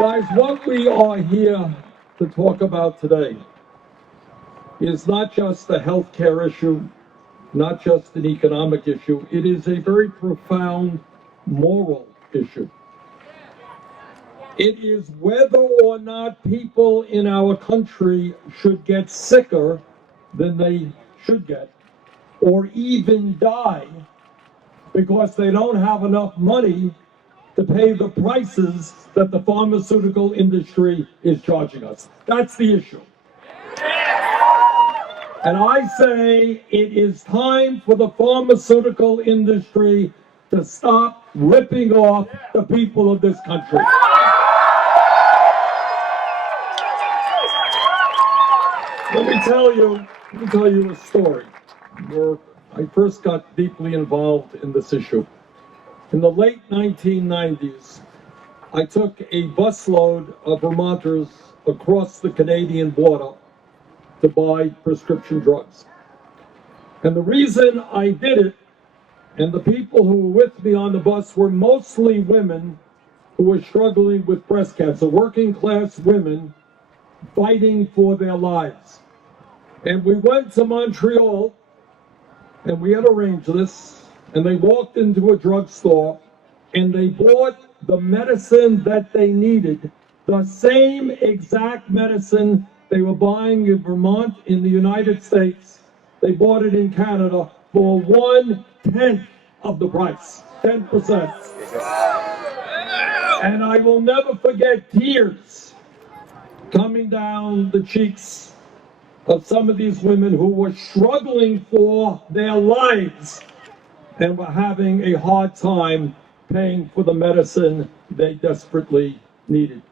Guys, what we are here to talk about today is not just a healthcare issue, not just an economic issue. It is a very profound moral issue. It is whether or not people in our country should get sicker than they should get, or even die because they don't have enough money to pay the prices that the pharmaceutical industry is charging us. That's the issue. And I say it is time for the pharmaceutical industry to stop ripping off the people of this country. Let me tell you a story where I first got deeply involved in this issue. In the late 1990s, I took a busload of Vermonters across the Canadian border to buy prescription drugs. And the reason I did it, and the people who were with me on the bus were mostly women who were struggling with breast cancer, working class women fighting for their lives. And we went to Montreal, and we had arranged this, and they walked into a drugstore, and they bought the medicine that they needed, the same exact medicine they were buying in Vermont in the United States. They bought it in Canada for 1/10 of the price, 10%. And I will never forget tears coming down the cheeks of some of these women who were struggling for their lives and were having a hard time paying for the medicine they desperately needed.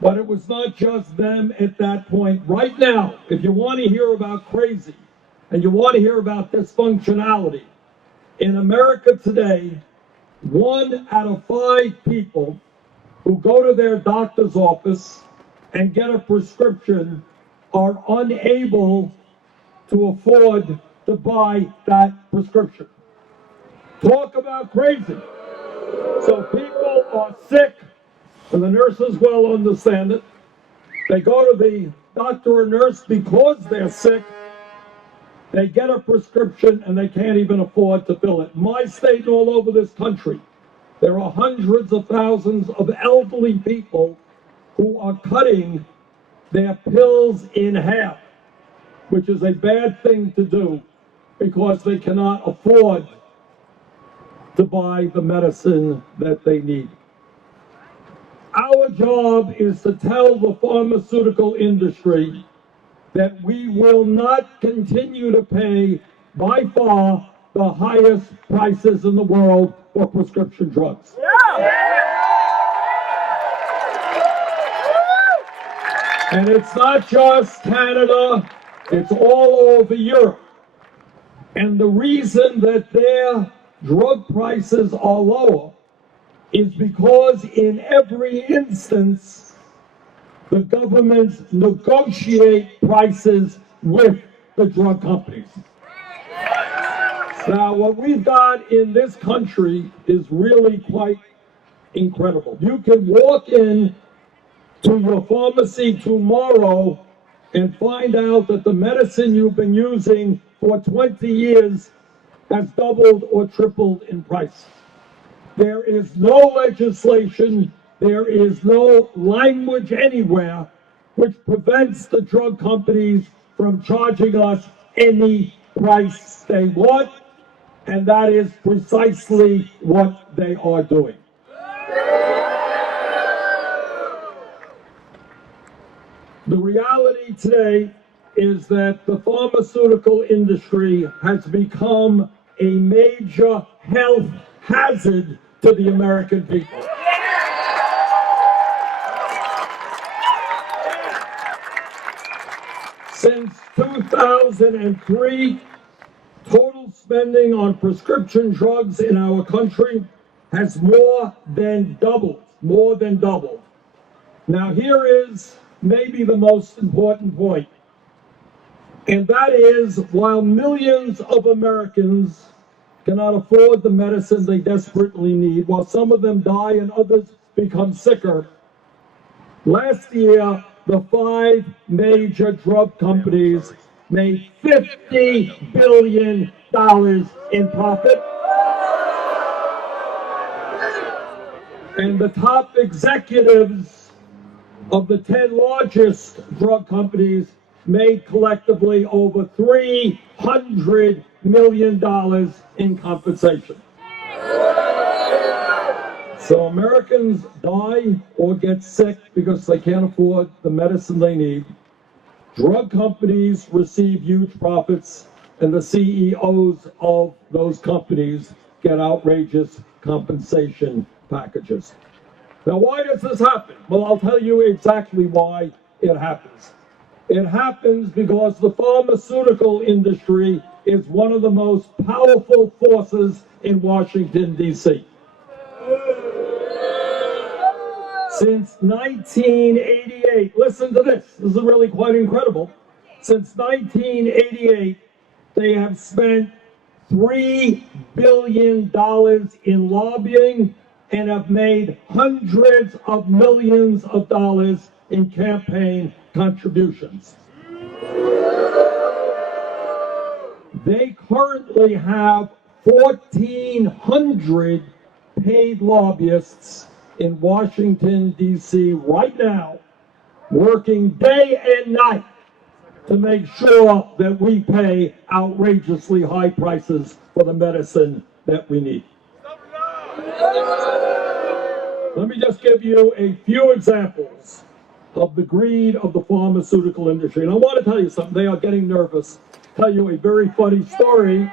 But it was not just them at that point. Right now, if you want to hear about crazy and you want to hear about dysfunctionality, in America today, 1 out of 5 people who go to their doctor's office and get a prescription are unable to afford to buy that prescription. Talk about crazy. So people are sick, and the nurses well understand it. They go to the doctor or nurse because they're sick. They get a prescription and they can't even afford to fill it. In my state and all over this country, there are hundreds of thousands of elderly people who are cutting their pills in half, which is a bad thing to do because they cannot afford to buy the medicine that they need. Our job is to tell the pharmaceutical industry that we will not continue to pay by far the highest prices in the world for prescription drugs. And it's not just Canada, it's all over Europe. And the reason that their drug prices are lower is because in every instance, the governments negotiate prices with the drug companies. Now, what we've got in this country is really quite incredible. You can walk in to your pharmacy tomorrow and find out that the medicine you've been using for 20 years has doubled or tripled in price. There is no legislation, there is no language anywhere which prevents the drug companies from charging us any price they want, and that is precisely what they are doing. The reality today is that the pharmaceutical industry has become a major health hazard to the American people. Since 2003, total spending on prescription drugs in our country has more than doubled. Now here is maybe the most important point, and that is while millions of Americans cannot afford the medicine they desperately need, while some of them die and others become sicker, Last year, the 5 major drug companies made $50 billion in profit. And the top executives of the 10 largest drug companies made collectively over $300 million in compensation. So Americans die or get sick because they can't afford the medicine they need. Drug companies receive huge profits, and the CEOs of those companies get outrageous compensation packages. Now, why does this happen? Well, I'll tell you exactly why it happens. It happens because the pharmaceutical industry is one of the most powerful forces in Washington, D.C. Since 1988, listen to this is really quite incredible. Since 1988, they have spent $3 billion in lobbying and have made hundreds of millions of dollars in campaign contributions. They currently have 1,400 paid lobbyists in Washington, D.C. right now, working day and night to make sure that we pay outrageously high prices for the medicine that we need. Let me just give you a few examples of the greed of the pharmaceutical industry. And I want to tell you something. They are getting nervous. Tell you a very funny story.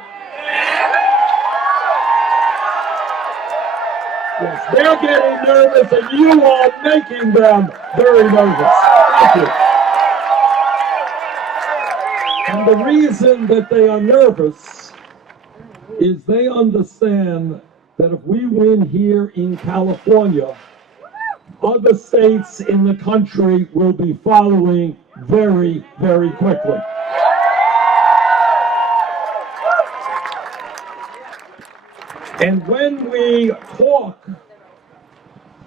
Yes, they're getting nervous, and you are making them very nervous. Thank you. And the reason that they are nervous is they understand that if we win here in California, other states in the country will be following very, very quickly. And when we talk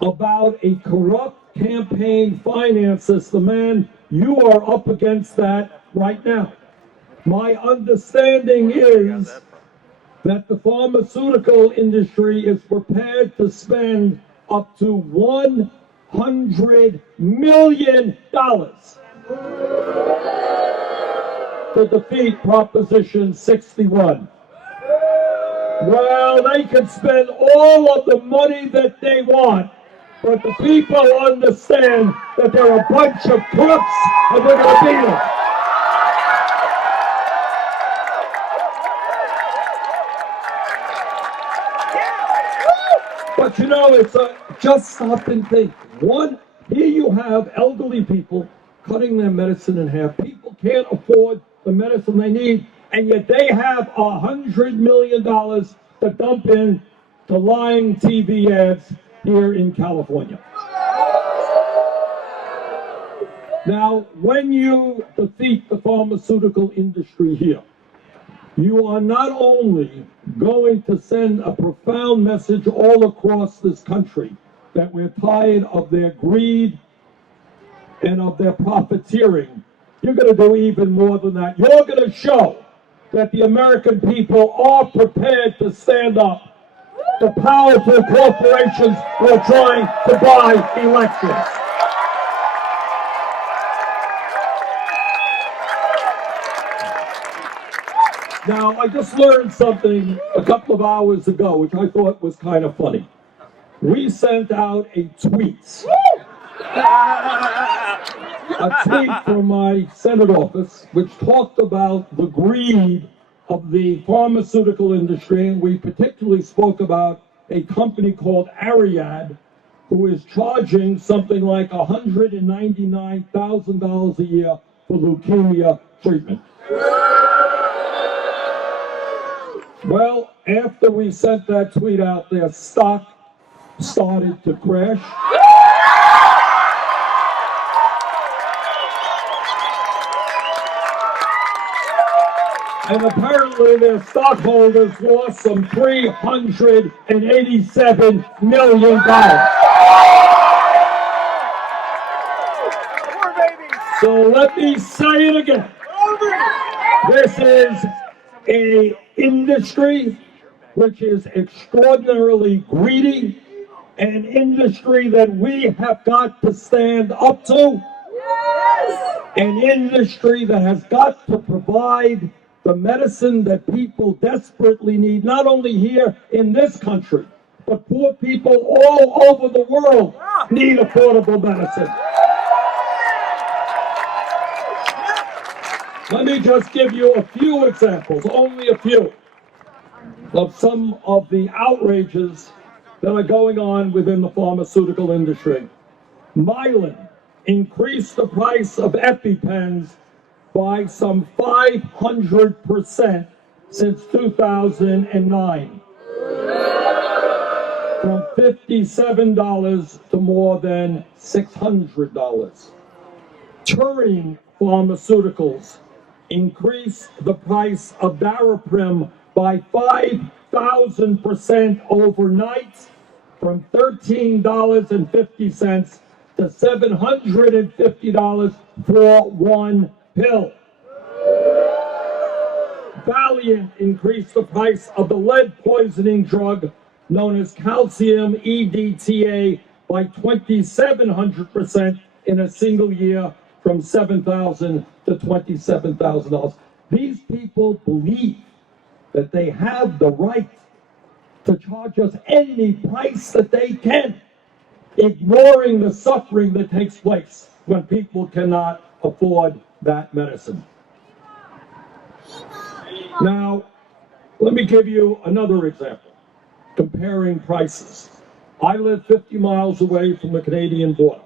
about a corrupt campaign finance system, man, you are up against that right now. My understanding is that the pharmaceutical industry is prepared to spend up to $100 million to defeat Proposition 61. Well, they can spend all of the money that they want, but the people understand that they're a bunch of crooks and they're going to beat them. But you know, it's just stop and think. One, here you have elderly people cutting their medicine in half. People can't afford the medicine they need, and yet they have $100 million to dump in to lying TV ads here in California. Now, when you defeat the pharmaceutical industry here, you are not only going to send a profound message all across this country that we're tired of their greed and of their profiteering, you're going to do even more than that. You're going to show that the American people are prepared to stand up to powerful corporations who are trying to buy elections. Now, I just learned something a couple of hours ago, which I thought was kind of funny. We sent out a tweet from my Senate office, which talked about the greed of the pharmaceutical industry, and we particularly spoke about a company called Ariad, who is charging something like $199,000 a year for leukemia treatment. Well, after we sent that tweet out, their stock started to crash. And apparently their stockholders lost some $387 million. So let me say it again. This is an industry which is extraordinarily greedy, an industry that we have got to stand up to, an industry that has got to provide the medicine that people desperately need, not only here in this country, but poor people all over the world need affordable medicine. Let me just give you a few examples, only a few, of some of the outrages that are going on within the pharmaceutical industry. Mylan increased the price of EpiPens by some 500% since 2009, from $57 to more than $600. Turing Pharmaceuticals increased the price of Daraprim by 5,000% overnight, from $13.50 to $750 for one pill. Valiant increased the price of the lead poisoning drug known as calcium EDTA by 2,700% in a single year, from $7,000 to $27,000. These people believe that they have the right to charge us any price that they can, ignoring the suffering that takes place when people cannot afford that medicine. Now, let me give you another example, comparing prices. I live 50 miles away from the Canadian border.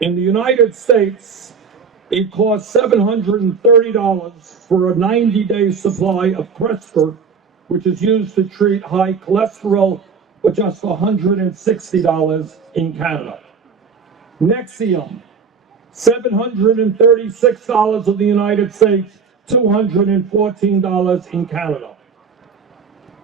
In the United States, it costs $730 for a 90-day supply of Crestor, which is used to treat high cholesterol, for just $160 in Canada. Nexium, $736 in the United States, $214 in Canada.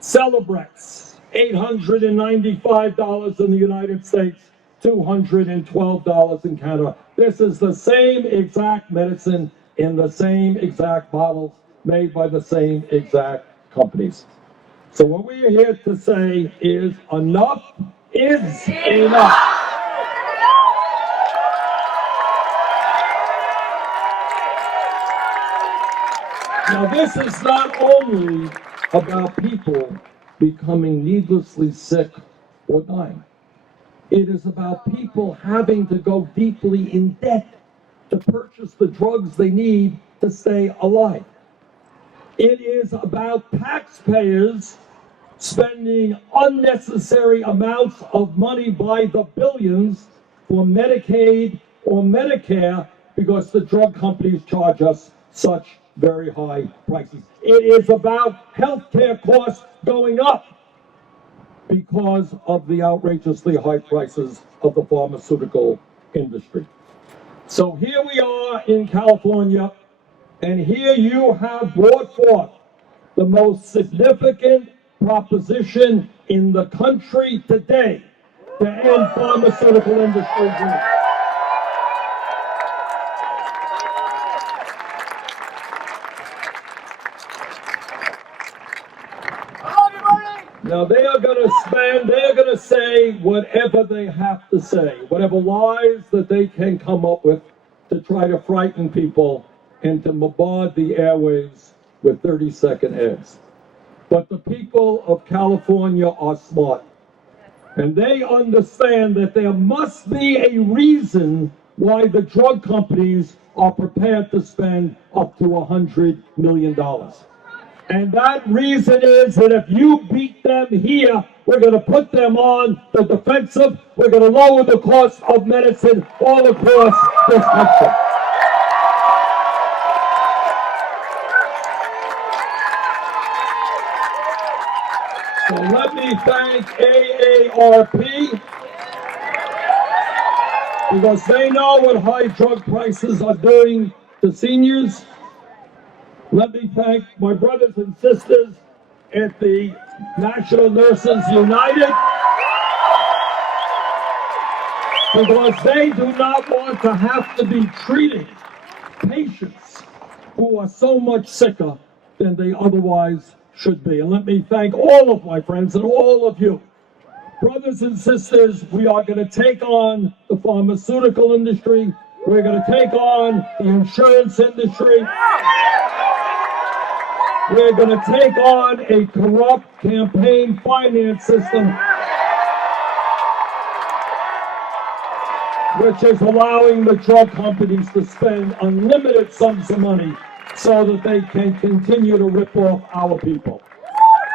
Celebrex, $895 in the United States, $212 in Canada. This is the same exact medicine in the same exact bottles made by the same exact companies. So what we are here to say is enough is enough. Now, this is not only about people becoming needlessly sick or dying. It is about people having to go deeply in debt to purchase the drugs they need to stay alive. It is about taxpayers spending unnecessary amounts of money by the billions for Medicaid or Medicare because the drug companies charge us such very high prices. It is about healthcare costs going up because of the outrageously high prices of the pharmaceutical industry. So here we are in California, and here you have brought forth the most significant proposition in the country today to end pharmaceutical industry greed. Now they are going to say whatever they have to say, whatever lies that they can come up with to try to frighten people and to bombard the airwaves with 30-second ads. But the people of California are smart, and they understand that there must be a reason why the drug companies are prepared to spend up to $100 million. And that reason is that if you beat them here, we're going to put them on the defensive. We're going to lower the cost of medicine all across this country. So let me thank AARP, because they know what high drug prices are doing to seniors. Let me thank my brothers and sisters at the National Nurses United, because they do not want to have to be treated patients who are so much sicker than they otherwise should be. And let me thank all of my friends and all of you. Brothers and sisters, we are going to take on the pharmaceutical industry. We're going to take on the insurance industry. We're going to take on a corrupt campaign finance system, which is allowing the drug companies to spend unlimited sums of money so that they can continue to rip off our people.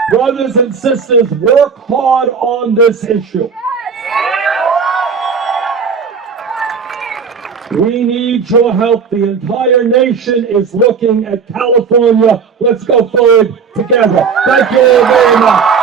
Brothers and sisters, work hard on this issue. We need your help. The entire nation is looking at California. Let's go forward together. Thank you all very much.